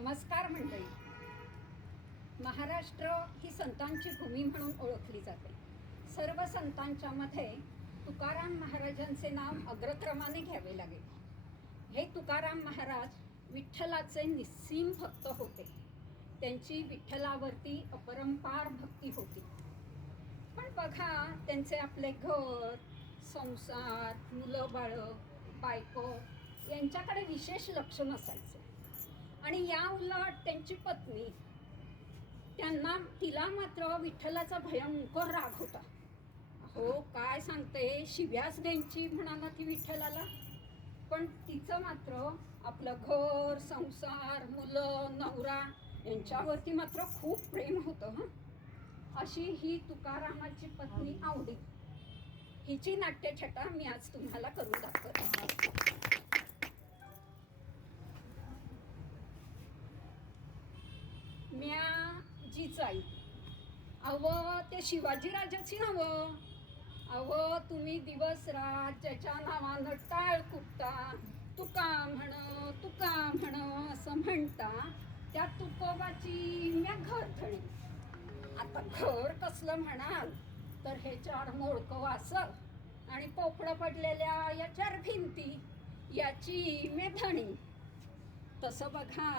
नमस्कार मंडळी. महाराष्ट्र ही संतांची भूमी म्हणून ओळखली जाते. सर्व संतांच्या मध्ये तुकाराम महाराजांचे नाव अग्रक्रमाने घ्यावे लागेल. हे तुकाराम महाराज विठ्ठलाचे निस्सीम भक्त होते. त्यांची विठ्ठलावरती अपरंपार भक्ती होती. पण बघा त्यांचे आपले घर संसार मुलं बाळं बायको यांच्याकडे विशेष लक्ष नसायचं. आणि या उलट त्यांची पत्नी त्यांना तिला मात्र विठ्ठलाचा भयंकर राग होता. हो काय सांगते शिव्यास द्यायची म्हणाला ती विठ्ठलाला. पण तिचं मात्र आपलं घर संसार मुलं नवरा यांच्यावरती मात्र खूप प्रेम होतं हं. अशी ही तुकारामाची पत्नी आवडी. हिची नाट्यछटा मी आज तुम्हाला करून दाखवते. म्या जिजाई अव ते शिवाजीराजाची नावं. अव तुम्ही दिवस रात ज्याच्या नावानं टाळ कुटता. तुका म्हण तुका म्हण असं म्हणता. त्या तुकोबाची म्या घर धणी आता घर कसलं म्हणाल तर हे चार मोडकं वासं आणि पोपडं पडलेल्या या चार भिंती याची मेथणी तसं बघा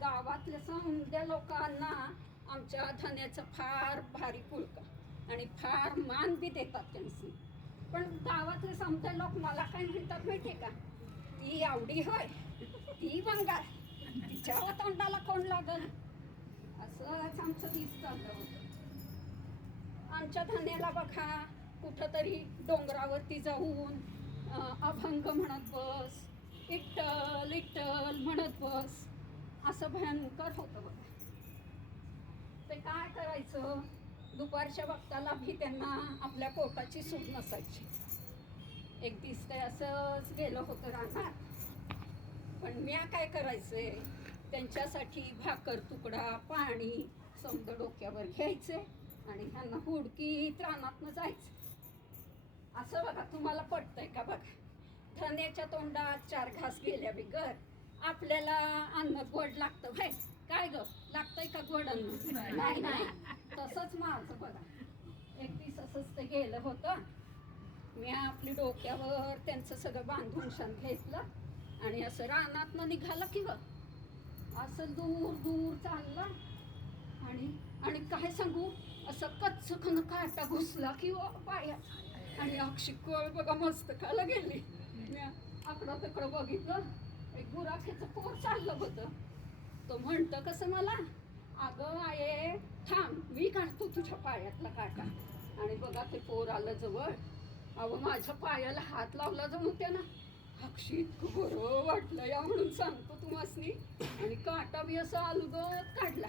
गावातल्या समुद्या लोकांना आमच्या धन्याचं फार भारी पुळका. आणि फार मान बी देतात त्यांची. पण गावातले समजे लोक मला काय म्हणतात माहिती का? ती आवडी होय. ती बंगार तिच्या तोंडाला कोण लागल? असंच आमचं दिस चाललं होतं आमच्या धन्याला बघा कुठंतरी डोंगरावरती जाऊन अभंग म्हणत बस इट्टल इट्टल म्हणत बस. असं भयंकर होतं बघा. ते काय करायचं? दुपारच्या वक्ताला भी त्यांना आपल्या पोटाची सूट नसायची. एक दिस काय असंच गेलं होतं रानात. पण म्या काय करायचंय? त्यांच्यासाठी भाकर तुकडा पाणी समद डोक्यावर घ्यायचे आणि ह्यांना हुडकीत रानातनं जायचं असं बघा तुम्हाला पटतंय का बघा? धन्याच्या तोंडात चार घास गेल्या बिगर आपल्याला अन्न गोड लागतं भाई काय ग? लागतंय का गोड अन्न? नाही नाही. तसंच माझं बघा. एक दिवस असंच ते गेलं होतं. मी आपली डोक्यावर त्यांचं सगळं बांधून शान घेतलं आणि असं रानातनं निघालं की ग. असं दूर दूर चाललं. आणि आणि काय सांगू? असं कच्चखन काटा घुसला की व पायात आणि अक्षी कळ बघा मस्त खाला गेली आकडं तिकडं बघितलं. एक गुराख्याचं पोर चाललं होतं. तो म्हणतं कसं मला? अगं आये थांब मी काढतो तुझ्या पायातला काटा. आणि बघा ते पोर आलं जवळ. अहो माझ्या पायाला हात लावला जणू त्यानं. अक्षी इतकं बरं वाटलं या म्हणून सांगतो तुम्हासनी. आणि काटा बी असा अलगत काढला.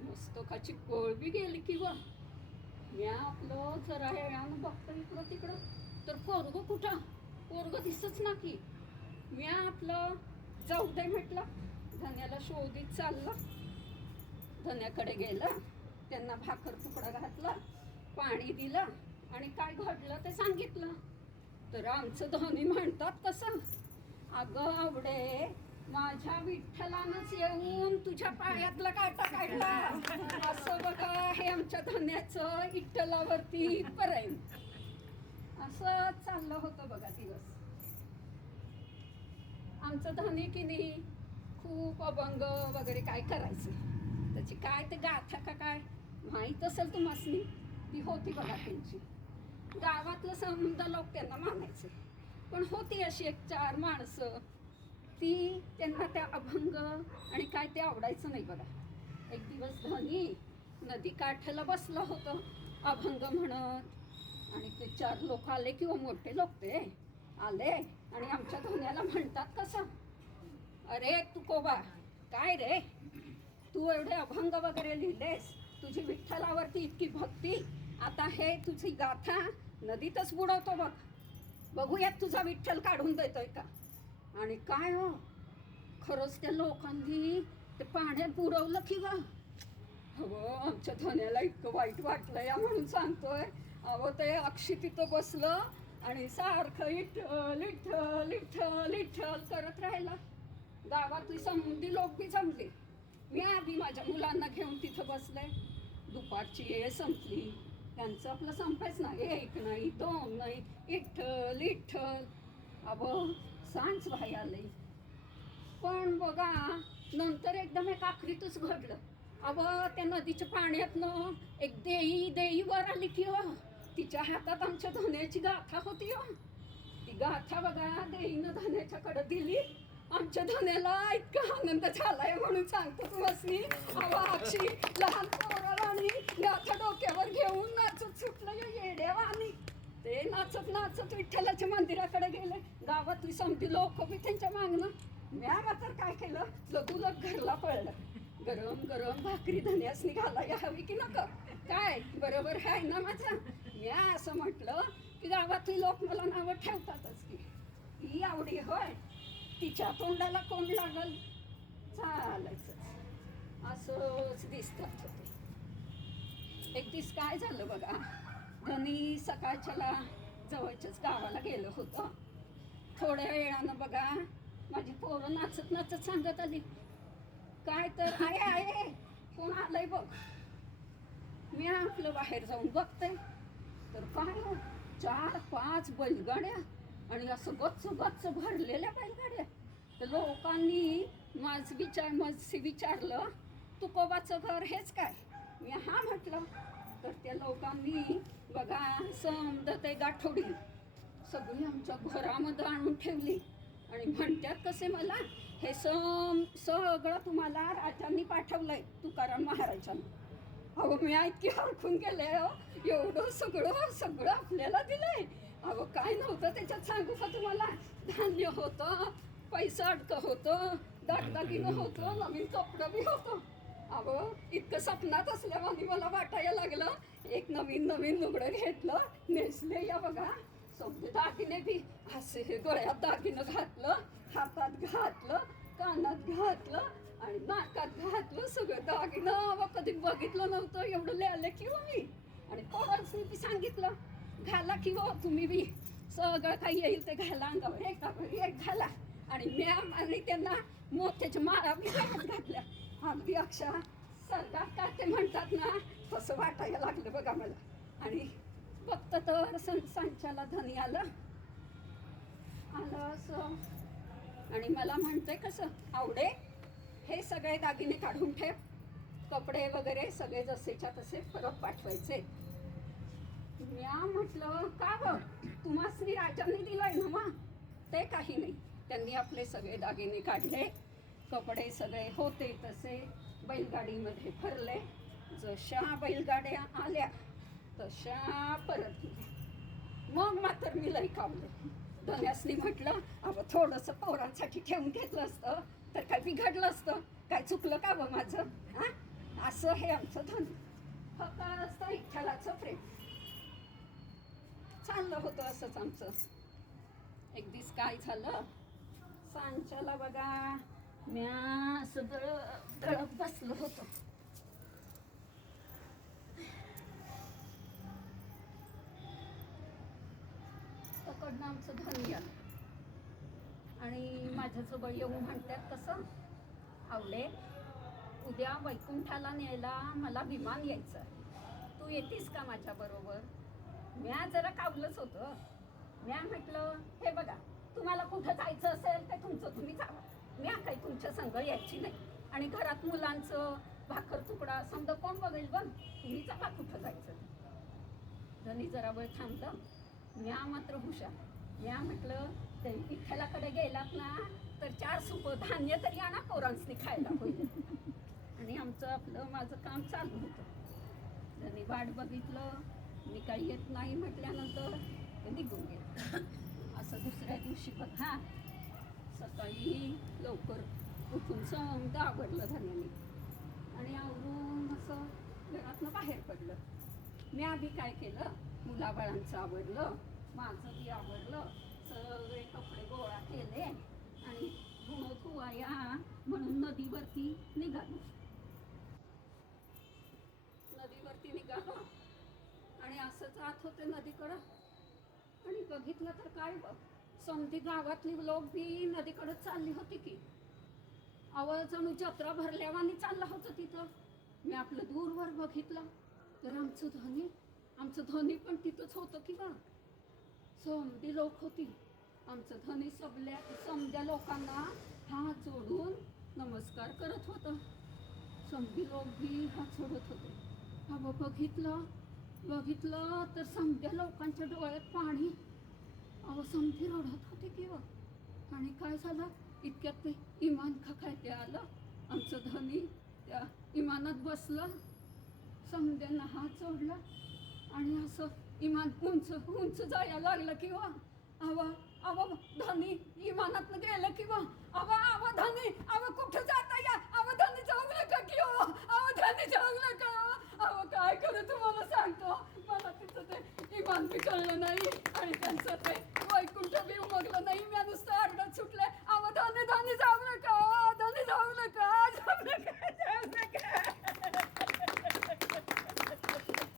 मस्त का चिकळ बी गेली की वा. मी आपलं जरा वेळानं बघतो इकडं तिकडं तर पोरग कुठं? पोरग दिसच ना की. मी आपलं जाऊ दे म्हटलं. धन्याला शोधित चाललं. धन्याकडे गेलं. त्यांना भाकर तुकडा घातला पाणी दिलं आणि काय घडलं ते सांगितलं. तर आमचं धनी म्हणतात कसं अगं आवडे माझ्या विठ्ठलानच येऊन तुझ्या पायातला काटा काढला. असं बघा हे आमच्या धन्याचं विठ्ठलावरती प्रेम असं चाललं होतं बघा दिवस. आमचं धनी की नाही खूप अभंग वगैरे काय करायचं? त्याची काय ते गाथा का काय? माहीत असेल तुम्हाला ती होती बघा त्यांची. गावातलं समजा लोक त्यांना मानायचे. पण होती अशी एक चार माणसं. ती त्यांना त्या अभंग आणि काय ते आवडायचं नाही बघा. एक दिवस धनी नदी काठाला बसलं होतं अभंग म्हणत. आणि ते चार लोक आले किंवा मोठे लोक ते. आले आणि आमच्या धोन्याला म्हणतात कसं? अरे तुकोबा काय रे? तू एवढे अभंग वगैरे लिहिलेस तुझी विठ्ठलावरती इतकी भक्ती. आता हे तुझी गाथा नदीतच बुडवतो बघ. बघूयात तुझा विठ्ठल काढून देतोय का? आणि काय हो? खरंच त्या लोकांनी ते पाण्यात बुडवलं की ग? हो आमच्या धन्याला इतकं वाईट वाटलं या म्हणून सांगतोय. अहो ते अक्षी तिथं बसलं आणि सारखं इठ्ठल इठ्ठल इठ्ठल इठ्ठल करत राहिला. गावातली समधी लोक बी जमले. मी आधी माझ्या मुलांना घेऊन तिथं बसले. दुपारची ये संपली. त्यांचं आपलं संपायच नाही. एक नाही दोन नाही इठ्ठल इठ्ठल अब सांज भाई आले पण बघा नंतर एकदम एक आखरीतच घडलं. अव त्या नदीच्या पाण्यातनं एक देई देई वर आली की हो. तिच्या हातात आमच्या धन्याची गाथा होती हो. ती गाथा बघा देईनं धन्याच्याकडे दिली. आमच्या धन्याला इतका आनंद झालाय म्हणून सांगतो तुम्ही अक्षी लहान पोराला आणि गाथा डोक्यावर घेऊन नाचत सुटलं हो येड्यावानी ते नाचत नाचत विठ्ठलाच्या मंदिराकडे गेले. गावातली समधी लोक बी त्यांच्या मागणं म्या तर काय केलं? लगुलग घरला पळलं. गरम गरम भाकरी धन्यासनी घालायला हवी की नका? काय? बरोबर आहे ना माझं? या असं म्हटलं की गावातली लोक मला नावं ठेवतातच की. ही आवडी होय. तिच्या तोंडाला कोण लागल? चालायचं असंच दिसतात होते. एक दिस काय झालं बघा? धनी सकाळच्याला जवळच्याच गावाला गेलं होतं. थोड्या वेळानं बघा माझी पोरं नाचत नाचत सांगत आली. काय तर आहे आहे कोण आलंय बघ? मी आपलं बाहेर जाऊन बघते. तर काय हो? चार पाच बैलगाड्या आणि असं गच्च गच्च भरलेल्या बैलगाड्या. तर लोकांनी माझ विचार मजसी विचारलं तुकोबाचं घर हेच काय? मी हा म्हटलं तर त्या लोकांनी बघा समद ते गाठोडी सगळी आमच्या घरामध्ये आणून ठेवली. आणि म्हणतात कसे मला हे सम सगळं तुम्हाला राजांनी पाठवलंय तुकाराम महाराजांनी. अहो मी इतकी हरखून गेले हो. एवढं सगळं सगळं आपल्याला दिलंय. अहो काय नव्हतं त्याच्यात सांगू का तुम्हाला? धान्य होतं पैसा अडकं होतं दागदागिनं होतं नवीन कपडं बी होतं. अहो इतकं स्वप्नात असल्यावानी मला वाटायला लागलं एक नवीन नवीन लुगडं घेतलं नेसले या बघा. सगळे दागिने बी असे हे गळ्यात दागिनं घातलं हातात घातलं कानात घातलं आणि नाकात घातलं सगळं. दागिनं व कधी बघितलं नव्हतं एवढं लिहिलं की मी. आणि पोरांनी बी सांगितलं? घाला की तुम्ही बी. सगळं काही येईल ते घाला अंगावर. एक एक घाला. आणि मॅम आणि त्यांना मोत्याच्या मारा बी घातल्या. अगदी अक्षा सरकार का ते म्हणतात ना तसं वाटायला लागलं बघा मला. आणि फक्त तर सं सांच्याला धनी आलं. आलं असं. आणि मला म्हणतंय कसं? आवडे? हे सगळे दागिने काढून ठेव. कपडे वगैरे सगळे जसेच्या तसे परत पाठवायचे. म्या म्हटलं का ग? तुम्हासनी राजांनी दिलंय ना मा? ते काही नाही. त्यांनी आपले सगळे दागिने काढले. कपडे सगळे होते तसे बैलगाडीमध्ये भरले. जशा बैलगाड्या आल्या तशा परत मग मात्र मी लई कावले धन्यासनी म्हटलं अगं थोडंसं पोरांसाठी ठेवून घेतलं असतं. तर काय बिघडलं असतं? काय चुकलं का बा माझं? हां? असं हे आमचं धन. फक्त असतं विठ्ठलाचं प्रेम? चाललं होतं असंच आमचं. एक दिस काय झालं? सांच्याला बघा म्या असं दळप दळप बसलो होतं. तकडनं आमचं धन आलं आणि माझ्याजवळ येऊ म्हणतात कसं आवडे उद्या वैकुंठाला न्यायला मला विमान यायचं तू येतीस का माझ्याबरोबर म्या जरा कावलंच होतं. म्या म्हटलं हे बघा तुम्हाला कुठं जायचं असेल तर तुमचं तुम्ही जावा म्या काही तुमच्या संग यायची नाही. आणि घरात मुलांचं भाकर तुकडा समजा कोण बघेल बघ. तुम्ही जावा कुठं जायचं. धनी जरा वेळ थांबलं. म्या मात्र हुशार. या म्हटलं तरी विठ्ठलाकडे गेलात ना तर चार सुप धान्य तरी आणा पोरांसनी खायला होईल. आणि आमचं आपलं माझं काम चालू होतं. त्यांनी वाट बघितलं मी काही येत नाही म्हटल्यानंतर ते निघून गेलं. असं दुसऱ्या दिवशी बघा सकाळी लवकर उठून समजा आवडलं धान्याने. आणि आवरून असं घरातनं बाहेर पडलं. मी आधी काय केलं मुलाबाळांचं आवडलं माझं बी आवडलं सगळे कपडे गोळा केले आणि धुणं धुवाया म्हणून नदीवरती निघालो. नदीवरती निघालो. आणि असं जात होते नदीकडं. आणि बघितलं तर काय बघ समधी गावातली लोक बी नदीकडं चालली होती की. अहो जणू जत्रा भरल्यावानी चालला होता तिथं. मी आपलं दूरवर बघितलं. तर आमचं धनी आमचं धनी पण तिथंच होतं की बा समधी लोक होती. आमचं धनी सबल्या समद्या लोकांना हात जोडून नमस्कार करत होतं. समधी लोक बी हात सोडत होते. बाबा बघितलं? बघितलं तर समद्या लोकांच्या डोळ्यात पाणी. अहो समधी रडत होते की हो. आणि काय झालं? इतक्यात ते इमान खा काय ते आलं. आमचं धनी त्या इमानात बसलं. समध्यांना हात जोडला. आणि असं इमान उंच उंच जायला लागलं की वा आवा आवा धनी इमानात गेलं की वा आवा आवा धनी आवा कुठं जाता या? आवा धनी जाऊ नका की हो आवा धनी जाऊ नका आवा काय करू तुम्हाला सांगतो? मला तिचं ते इमान बी कळलं नाही आणि त्यांचं ते वैकुंठ बी उमगलं नाही. मी नुसतं आरडत सुटलंय आवा धनी धानी जाऊ नका धानी जाऊ नका